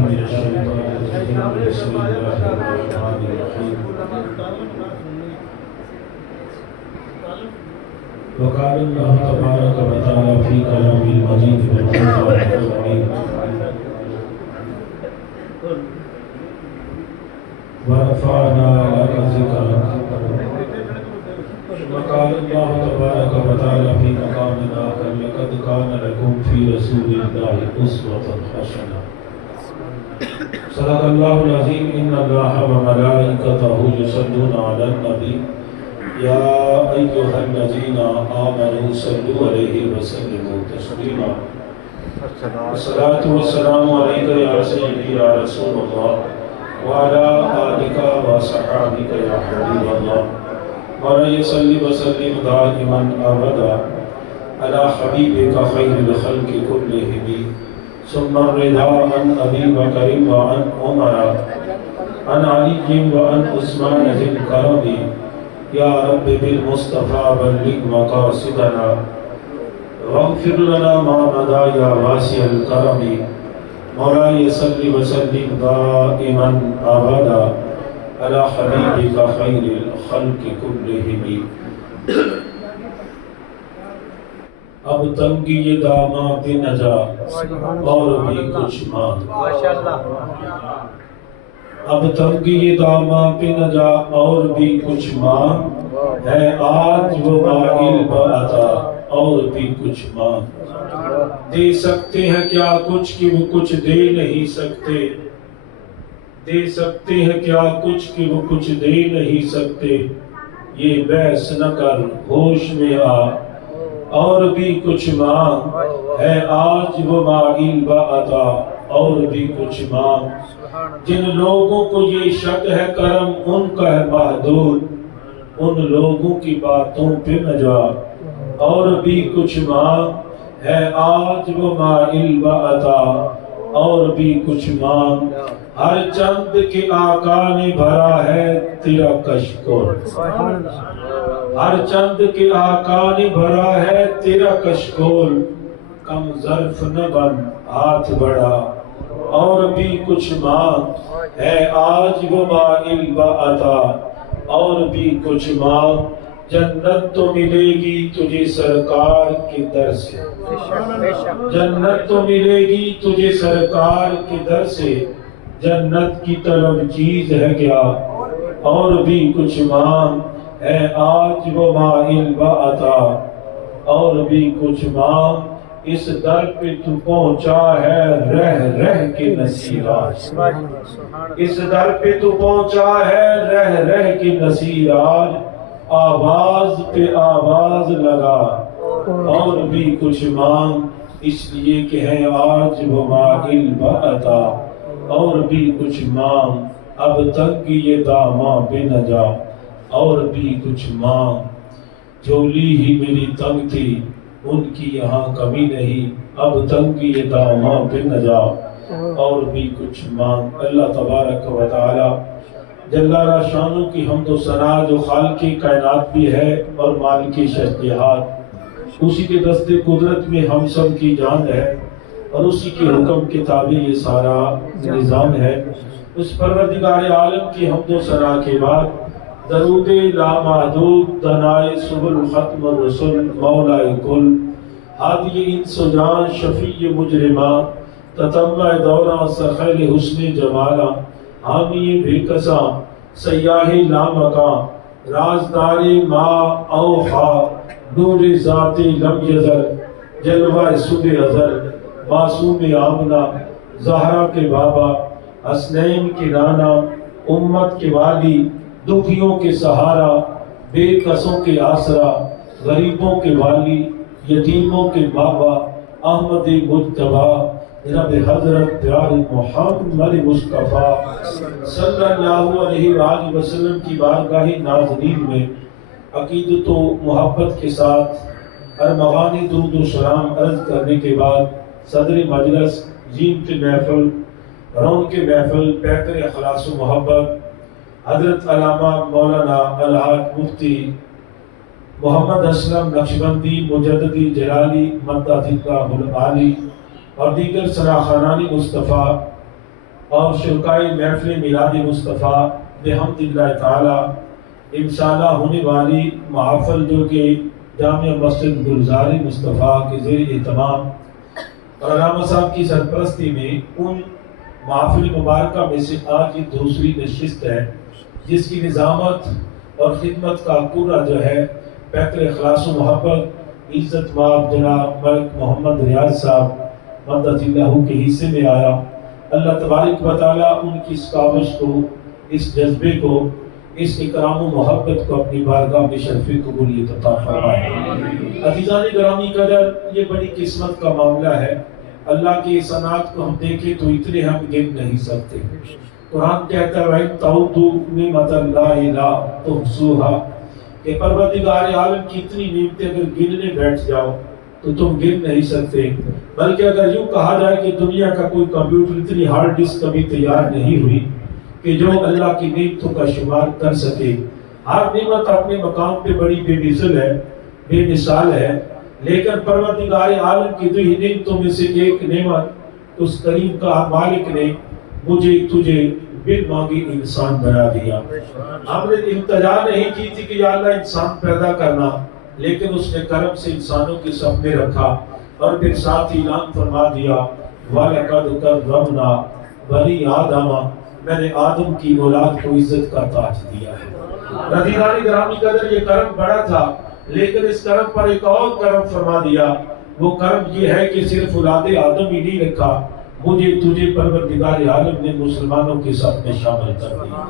من الشيطان الرجيم بسم الله الرحمن الرحيم وقال الله تبارك وتعالى في كلامه المجيد والقرآن الحكيم ورفعنا لك ذكرك وقال الله تبارك وتعالى في مقام آخر لقد كان لكم في رسول الله أسوة حسنة صدق الله العظيم إن الله وملائكته يصلون على النبي يا أيها الذين آمنوا صلوا عليه وسلموا تسليما الصلاة والسلام عليك يا سيدي يا رسول الله وعلى آلك وصحابك يا حبيب الله مولاي صل وسلم دائما أبدا على حبيبك خير الخلق كلهم ثم الرضا عن أبي بكر وعن عمر عن علي وعن عثمان ذي الكرم يا رب بالمصطفى بلغ مقاصدنا واغفر لنا ما مضى يا واسع الكرم مولاي صل وسلم دائما أبدا على حبيبك خير الخلق كلهم اب تنگی یہ داماں پہ نہ جا اور بھی کچھ مانگ اب تنگی یہ داماں پہ نہ جا اور بھی کچھ مانگ ہے آج وہ مائل بعطا اور بھی کچھ مانگ دے سکتے ہیں کیا کچھ کہ وہ کچھ دے نہیں سکتے دے سکتے ہیں کیا کچھ کہ وہ کچھ دے نہیں سکتے یہ بحث نہ کر ہوش میں آ اور بھی کچھ مانگ ہے آج وہ مائل بعطا اور بھی کچھ مانگ جن لوگوں کو یہ شک ہے کرم ان کا ہے محدود ان لوگوں کی باتوں پہ نہ جا اور بھی کچھ مانگ ہے آج وہ مائل بعطا اور بھی کچھ مانگ ہر چند کے آقا نے بھرا ہے تیرا کشکول ہر چند کے آقا نے بھرا ہے تیرا کشکول کم ظرف نہ بن ہاتھ بڑھا اور بھی کچھ مانگ ہے آج وہ مائل بعطا اور بھی کچھ مانگ جنت تو ملے گی تجھے سرکار کے در سے جنت تو ملے گی تجھے سرکار کے در سے جنت کی طلب چیز ہے کیا اور بھی کچھ مانگ ہے آج وہ مائل بعطا اور بھی کچھ مانگ اس در پہ تو پہنچا ہے رہ رہ کے نصیراج اس در پہ تو پہنچا ہے رہ رہ کے نصیراج آواز پہ آواز لگا اور بھی کچھ مانگ اس لیے کہ ہے آج وہ مائل بعطا اور بھی کچھ مانگ اب تک یہ داماں پہ نہ جا اور بھی کچھ مانگ جھولی ہی میری تنگ تھی ان کی یہاں کمی نہیں اب تک یہ داماں پہ نہ جا اور بھی کچھ مانگ اللہ تبارک و تعالی جلالہ شانوں کی حمد و ثنا جو خالق کائنات بھی ہے اور مالک شجاعت اسی کے دست قدرت میں ہم سب کی جان ہے اور اسی کے حکم کے تابع یہ سارا نظام ہے اس پروردگار عالم کی حمد و ثنا کے بعد درود لامحدود دنائے سبل ختم الرسل مولائے کل ہادی انس و جان شفیع مجرمہ تتمع دورہ سخیل حسن جمالہ حامی بے کساں سیاہ لامکاں رازدار ما اوحا نور ذات لم یزل جلوہ صبح ازل معصوم آمنہ زہرا کے بابا حسنین کے نانا امت کے والی دکھیوں کے سہارا بے کسوں کے آسرا غریبوں کے والی یتیموں کے بابا احمد مجتبی جناب حضرت پیار محمد مصطفیٰ صلی اللہ علیہ وآلہ وسلم کی بارگاہ نازنین میں عقیدت و محبت کے ساتھ ارمغان درود و سلام عرض کرنے کے بعد صدر مجلس زینت محفل رونق محفل پیکر اخلاص و محبت حضرت علامہ مولانا الحاج مفتی محمد اسلم نقشبندی مجددی جلالی مدد اللہ العالی اور دیگر سراخانانی مصطفیٰ اور شرکائے محفل میلاد مصطفیٰ بحمداللہ تعالی انشاءاللہ ہونے والی محافل جو کہ جامع مسجد گلزار مصطفیٰ کے زیر اہتمام اور علامہ صاحب کی سرپرستی میں ان محافل مبارکہ میں سے آج کی دوسری نشست ہے، جس کی نظامت اور خدمت کا پورا جو ہے بہتر اخلاص و محبت عزت مآب جناب ملک محمد ریاض صاحب مدد اللہ کے حصے میں آیا۔ اللہ تبارک و تعالیٰ ان کی اس کاوش کو، اس جذبے کو، اس اکرام و محبت کو اپنی بارگاہ میں شرف قبولیت عطا فرمائے۔ عزیزان گرامی قدر، یہ بڑی قسمت کا معاملہ ہے۔ اللہ کی احسانات کو ہم دیکھیں تو اتنے ہم گن نہیں سکتے۔ قرآن کہتا ہے وَإِن تَعُدُّوا نِعْمَتَ اللَّهِ لَا تُحْصُوهَا، کہ پروردگار عالم کی اتنی نعمتیں اگر گننے بیٹھ جاؤ تو تم گن نہیں سکتے۔ بلکہ اگر یوں کہا جائے کہ دنیا کا کوئی کمپیوٹر اتنی ہارڈ ڈسک کبھی تیار نہیں ہوئی کہ جو اللہ کی نعمتوں کا شمار کر سکے۔ ہر نعمت اپنے مقام پہ بڑی بے مثل ہے، بے مثال ہے، لیکن پروردگار عالم کی دو ہی نعمتوں میں سے ایک نعمت اس کریم کا مالک نے مجھے تجھے بن مانگی انسان بنا دیا۔ ہم نے التجا نہیں کی تھی کہ یا اللہ انسان پیدا کرنا، لیکن اس نے کرم سے انسانوں کی صف میں رکھا اور پھر ساتھ ہی اعلان فرما دیا وَلَقَدْ كَرَّمْنَا بَنِي آدَمَ، میں نے آدم کی اولاد کو عزت کا تاج دیا ہے۔ رضیان گرامی قدر، یہ کرم بڑا تھا، لیکن اس کرم پر ایک اور کرم فرما دیا۔ وہ کرم یہ ہے کہ صرف اولاد آدم ہی نہیں رکھا، مجھے تجھے پروردگار عالم نے مسلمانوں کے ساتھ میں شامل کر دیا۔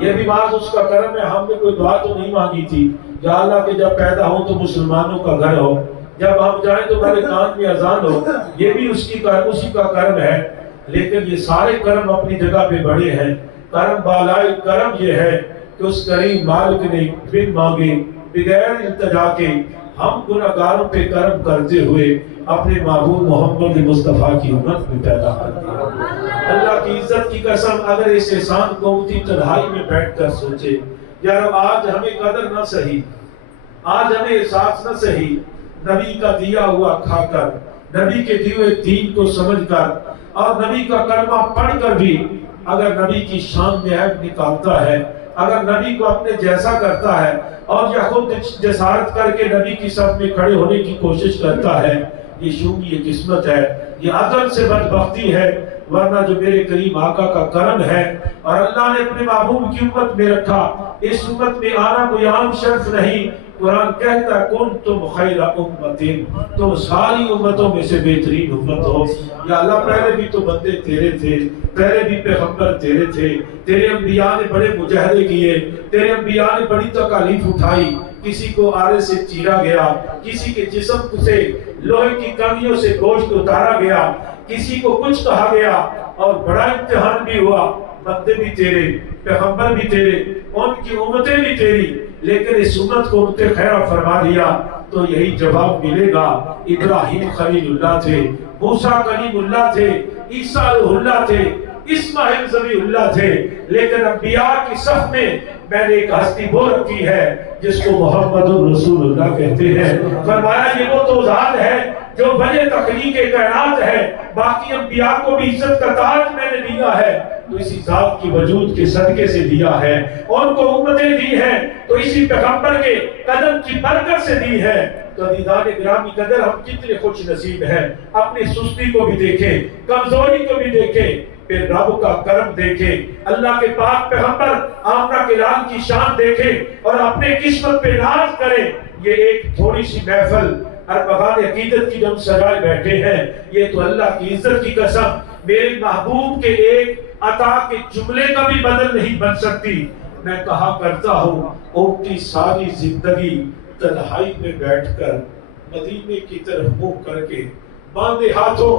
یہ بھی بعض اس کا کرم ہے۔ ہم نے کوئی دعا تو نہیں مانگی تھی یا اللہ کہ جب پیدا ہو تو مسلمانوں کا گھر ہو، جب ہم جائیں تو ہمارے کان میں اذان ہو، یہ بھی اسی کا کرم ہے۔ لیکن یہ سارے کرم اپنی جگہ پہ بڑے ہیں۔ کرم بالائی کرم یہ ہے کہ اس کریم مالک نے بن مانگے بغیر التجا کے ہم گناہگاروں پہ کرم کرتے ہوئے اپنے محبوب محمد مصطفیٰ کی امت میں پیدا کر دیا۔ اللہ کی عزت کی قسم، اگر اس احسان کو اونچی تنہائی میں بیٹھ کر سوچے، یار آج ہمیں قدر نہ سہی، آج ہمیں احساس نہ سہی، نبی کا دیا ہوا کھا کر، نبی کے دیے ہوئے دین کو سمجھ کر اور نبی کا کلمہ پڑھ کر بھی اگر نبی کی شان میں عیب نکالتا ہے، اگر نبی کو اپنے جیسا کرتا ہے اور یہ خود جسارت کر کے نبی کی صف میں کھڑے ہونے کی کوشش کرتا ہے، یہ شومی یہ قسمت ہے، یہ عدل سے بدبختی ہے۔ ورنہ جو میرے کریم آقا کا کرم ہے اور اللہ نے اپنے محبوب کی امت میں رکھا، اس امت میں آنا کوئی عام شرف نہیں۔ قرآن کہتا ہے کنتم خیر امت، تم ساری امتوں میں سے بہترین امت ہو۔ یا اللہ پہلے بھی تو بندے تیرے تھے، پہلے بھی پیغمبر تیرے تھے، تیرے انبیاء نے بڑے مجاہدے کیے، تیرے انبیاء نے بڑی تکالیف اٹھائی، کسی کو آرے سے چیرا گیا، کسی کے جسم سے لوہے کی کنگھیوں سے گوشت اتارا گیا، کسی کو کچھ کہا گیا اور بڑا امتحان بھی ہوا۔ بندے بھی تیرے، پیغمبر بھی تیرے، ان کی امتیں بھی تیری، لیکن اس امت کو امت خیرہ فرما دیا تو یہی جواب ملے گا۔ ابراہیم خلیل اللہ تھے، موسیٰ کلیم اللہ تھے، عیسیٰ روح اللہ تھے، اسماعیل ذبیح اللہ تھے، لیکن انبیاء کی صف میں میں نے ایک ہستی وہ رکھی ہے جس کو محمد رسول اللہ کہتے ہیں۔ فرمایا یہ وہ تو ذات ہے جو وجہ تخلیق کائنات ہے، باقی انبیاء کو بھی عزت کا تاج میں نے دیا ہے تو اسی ذات کی وجود کے صدقے سے دیا ہے، ان کو امتیں دی ہیں تو اسی پیغمبر کے قدم کی برکت سے دی ہے۔ تو عزیزان گرامی قدر، ہم کتنے خوش نصیب ہیں، اپنی سستی کو بھی دیکھیں، کمزوری کو بھی دیکھیں، پھر رب کا کرم دیکھیں، اللہ کے پاک پیغمبر آمنہ کے لال کی شان دیکھیں اور اپنے قسمت پہ ناز کریں۔ یہ ایک تھوڑی سی محفل اربغان عقیدت کی جو ہم سجائے بیٹھے ہیں، یہ تو اللہ کی عزت کی قسم میرے محبوب کے ایک عطا کے جملے کا بھی بدل نہیں بن سکتی۔ میں کہا کرتا ہوں اپنی ساری زندگی تنہائی میں بیٹھ کر مدینے کی طرف منہ کر کے باندھے ہاتھوں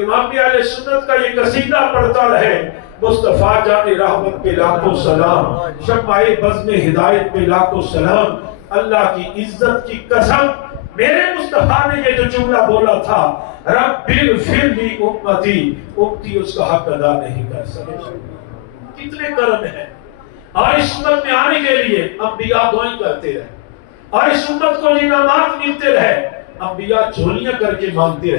امام علیہ سنت کا یہ قصیدہ پڑھتا رہے۔ مصطفیٰ جان رحمت پہ لاکھوں سلام، شمع بزم ہدایت پہ لاکھوں سلام۔ اللہ کی عزت کی قسم میرے مصطفیٰ نے یہ جو جملہ بولا تھا، رب اغفر لی امتی، امتی اس کا حق ادا نہیں کر سکے۔ کتنے کرم ہیں، اور اس امت میں آنے کے لیے انبیاء دعائیں کرتے رہے، اور اس امت کو انعامات ملتے رہے، انبیاء جھولیاں کر کے مانگتے رہے۔